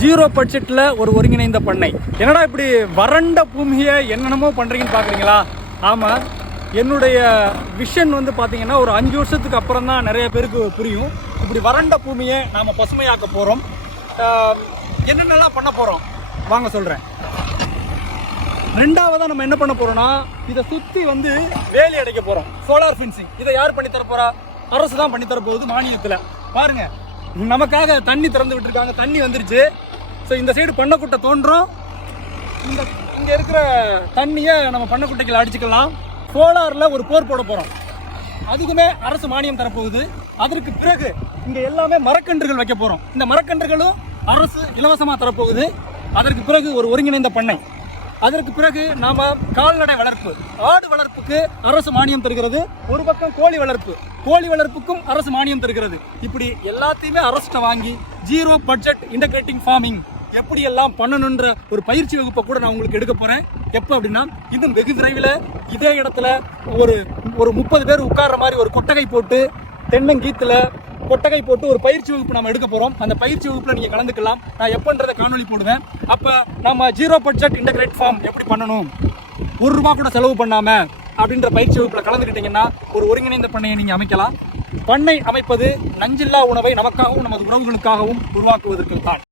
Zero பட்ஜெட்டில் ஒரு ஒருங்கிணைந்த பண்ணை. என்னடா இப்படி வறண்ட பூமியை என்னென்னமோ பண்ணுறீங்கன்னு பார்க்குறீங்களா ஆமாம் என்னுடைய விஷன் வந்து பார்த்தீங்கன்னா ஒரு அஞ்சு வருஷத்துக்கு அப்புறம் தான் நிறைய பேருக்கு புரியும். இப்படி வறண்ட பூமியை நாம் பசுமையாக்க போகிறோம் என்னென்னலாம் பண்ண போகிறோம் வாங்க சொல்கிறேன் ரெண்டாவதாக நம்ம என்ன பண்ண போகிறோம்னா இதை சுற்றி வந்து வேலி அடைக்க போகிறோம் சோலார் ஃபென்சிங் இதை யார் பண்ணி தர அரசு தான் பண்ணி தர போகுது மானியத்துல. நமக்காக தண்ணி திறந்து விட்டுருக்காங்க. தண்ணி வந்துருச்சு. ஸோ இந்த சைடு பண்ணக்குட்டை தோன்றும். இந்த இங்கே இருக்கிற தண்ணியை நம்ம பண்ணக்குட்டைகள் அடிச்சுக்கலாம். சோலாரில் ஒரு போர் போட போகிறோம் அதுக்குமே அரசு மானியம் தரப்போகுது. அதற்கு பிறகு இங்கே எல்லாமே மரக்கன்றுகள் வைக்க போகிறோம் இந்த மரக்கன்றுகளும் அரசு இலவசமாக தரப்போகுது. அதற்கு பிறகு ஒரு ஒருங்கிணைந்த பண்ணை. அதற்கு பிறகு நாம் கால்நடை வளர்ப்பு ஆடு வளர்ப்புக்கு அரசு மானியம் தருகிறது ஒரு பக்கம் கோழி வளர்ப்பு கோழி வளர்ப்புக்கும் அரசு மானியம் தருகிறது. இப்படி எல்லாத்தையுமே அரசிட்ட வாங்கி ஜீரோ பட்ஜெட் இன்டகிரேட்டிங் ஃபார்மிங் எப்படி எல்லாம் பண்ணணுன்ற ஒரு பயிற்சி வகுப்பை கூட நான் உங்களுக்கு எடுக்க போறேன். எப்போ அப்படின்னா இன்னும் வெகு விரைவில் இதே இடத்துல ஒரு ஒரு முப்பது பேர் உட்கார்ற மாதிரி ஒரு கொட்டகை போட்டு தென்னங்கீத்துல கொட்டகை போட்டு ஒரு பயிற்சி வகுப்பு நம்ம எடுக்க போகிறோம் அந்த பயிற்சி வகுப்பில் நீங்கள் கலந்துக்கலாம். நான் எப்போன்றத காணொலி போடுவேன். அப்போ நம்ம ஜீரோ பட்ஜெட் இன்டகிரேட் ஃபார்ம் எப்படி பண்ணணும்? ஒரு ரூபா கூட செலவு பண்ணாமல் அப்படின்ற பயிற்சி வகுப்பில் கலந்துக்கிட்டீங்கன்னா ஒரு ஒருங்கிணைந்த பண்ணையை நீங்கள் அமைக்கலாம். பண்ணை அமைப்பது நஞ்சில்லா உணவை நமக்காகவும் நமது உறவுகளுக்காகவும் உருவாக்குவதற்கு தான்